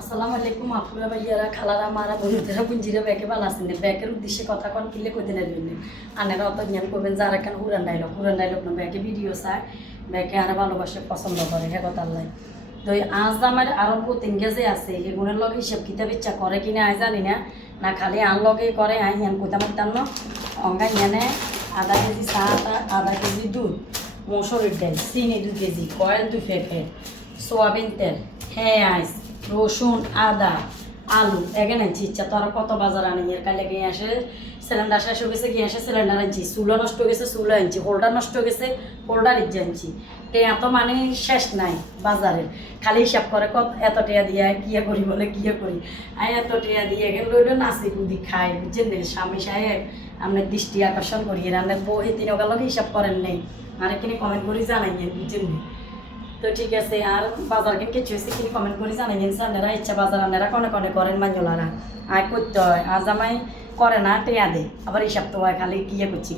আসসালামু আলাইকুম আপুরা ভাইয়ারা খালারা মারা বন্ধুরা পুঞ্জিরা ব্যাকে ভালো আছেন ব্যাকের উদ্দেশ্যে কথা কন কিনলে কইতে নেবেন আনেরা অত জ্ঞান করবেন যারা কেন হুরান ডাইলগ না ব্যাকে ভিডিও চায় ব্যাকে আরো ভালোবাসে পছন্দ করে হ্যাঁ কথা আল্লাহ তো আজ আমার আরো তিনগে যে আছে এগুলোর লগে হিসাব কিতাব ইচ্ছা করে কিনা আয় জানি না খালি আন লগে করে আই ইয়ান কইতাম পারতাম না অঙ্গা ইয়ানে আধা কেজি চাটা আধা কেজি দুধ মসুরের ডাল চিনি 2 কেজি কয়েল 2 প্যাকেট সোয়াবিন তেল হ্যাঁ আইস রসুন আদা আলু এখানে আনছি ইচ্ছা তো আর কত বাজার আনি এর কালে গিয়ে আসে সিলিন্ডার শেষ হয়ে গেছে গিয়ে আসে সিলিন্ডার আনছি চুলো নষ্ট হয়ে গেছে চুলো আনছি হোল্ডার নষ্ট হয়ে গেছে হোল্ডার ইজ্জা আনছি এত মানে শেষ নাই বাজারের খালি হিসাব করে কত এত টিয়া দিয়ে কিয়া করি বলে কিয়া করি আই এত টিয়া দিয়ে গেলে ওইটা নাচি কুদি খাই বুঝছেন স্বামী সাহেব আপনার দৃষ্টি আকর্ষণ করি রান্নার বউ এই তিন ওগুলোকে হিসাব করেন নেই আর এখানে কমেন্ট করে জানাইয়েন বুঝছেন তো ঠিক আছে আর বাজার কিনে কিছু হয়েছে কিনে কমেন্ট করে জানাইয়েন আপনারা ইচ্ছা বাজার আনারা কনে কনে করেন মাঞ্জলারা আয় করতে হয় আর জামাই করে না টেয়া দে আবার হিসাব তো হয় খালি কিয়া করছি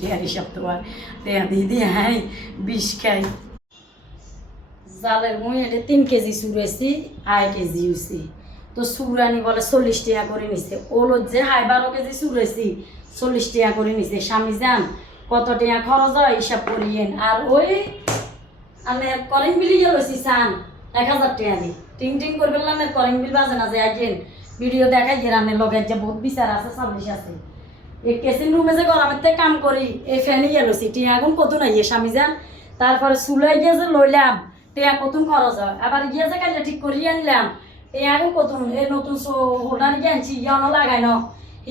টেয়ার হিসাব তো হয় টেয়া দিয়ে হাই বিষ খাই জালের মুই এটা 3 কেজি চুরেছি 1 কেজি হয়েছি তো চুরানি বলে 40 টাকা করে নিছে ওলো যে 12 কেজি চুরেছি 40 টাকা করে নিছে স্বামী যান কত টাকা খরচ হয় হিসাব করিয়েন আর ওই আমি করেন বিলি গেছি চান 1000 টাকা দি টিং করে ফেললাম করেন বিল বাজে না যে একদিন ভিডিও দেখাই যে রান্নার লগে যে বহুত বিচার আছে সাবলিশ আছে এই কেসিং রুমে যে গরমের থেকে কাম করি এই ফ্যানই গেল টিয়া এখন কত নাই স্বামী যান তারপরে চুলাই গিয়ে যে লইলাম টিয়া কতন খরচ হয় আবার গিয়ে যে কাজে ঠিক করিয়ে আনলাম টিয়া এখন কতন এই নতুন হোল্ডার গিয়ে আনছি ইয়ানো লাগাই ন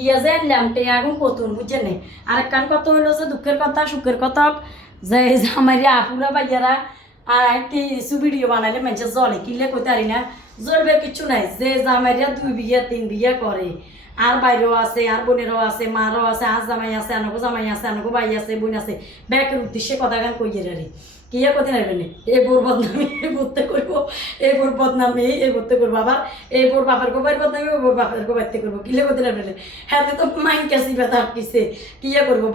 ইয়া যে আনলাম টিয়া এখন কতন বুঝছেন নি আরেক কান কত হইলো যে দুঃখের কথা সুখের কথা যে আমার আপুরা বাইয়ারা আর কিছু ভিডিও বানাইলে মানুষের জলে কিনলে কইতে পারি না জ্বলবে কিছু নাই যে জামাইরা 2 বিঘা 3 বিঘা করে আর বাইরেও আছে আর বোনেরও আছে মারও আছে আর জামাই আছে আনকো জামাই আছে আনকো ভাই আছে বোন আছে ব্যাকের উদ্দেশ্যে কথা গান কইয়ে রারি কিয়া কথা নেবেন এই বোর বদনামি এই করতে করবো এই বোর বদনামি এই করতে করবো আবার এই বোর বাপের গোবাইর বদনামি ও বোর বাপের গোবাইতে করবো কিলে করতে নেবেন হ্যাঁ তো মাইন কাছি ব্যথা আটকিছে কিয়া করবো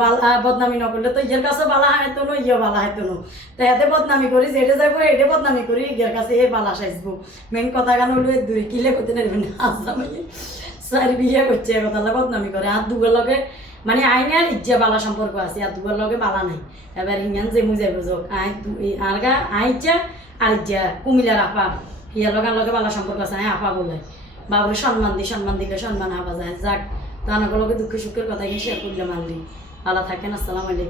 বদনামি ন করলে তো ইয়ের কাছে বালা হাইতো নো ইয়ে বালা হাইতো নো তো এতে বদনামি করি যেটা যাবো এটা বদনামি করি ইয়ের কাছে এ বালা সাইজবো মেন কথা গান হলো দুই কিলে করতে নেবেন আসলাম সারি বিয়ে করছে কথা বদনামি করে আর দুগের লগে মানে আইনে আর ইজ্জা বালা সম্পর্ক আছে আর দুগের লগে বালা নাই এবার ইঙ্গান যে মুজাই বুঝক আর গা আইজা আর ইজ্জা কুমিলার আপা হিয়ার লগে বালা সম্পর্ক আছে আপা বলে বাবুরে সম্মান দিলে সম্মান হাবা যায় যাক তো লগে দুঃখ সুখের কথা গিয়ে শেয়ার করলে মানলি ভালো থাকেন আসসালামু আলাইকুম।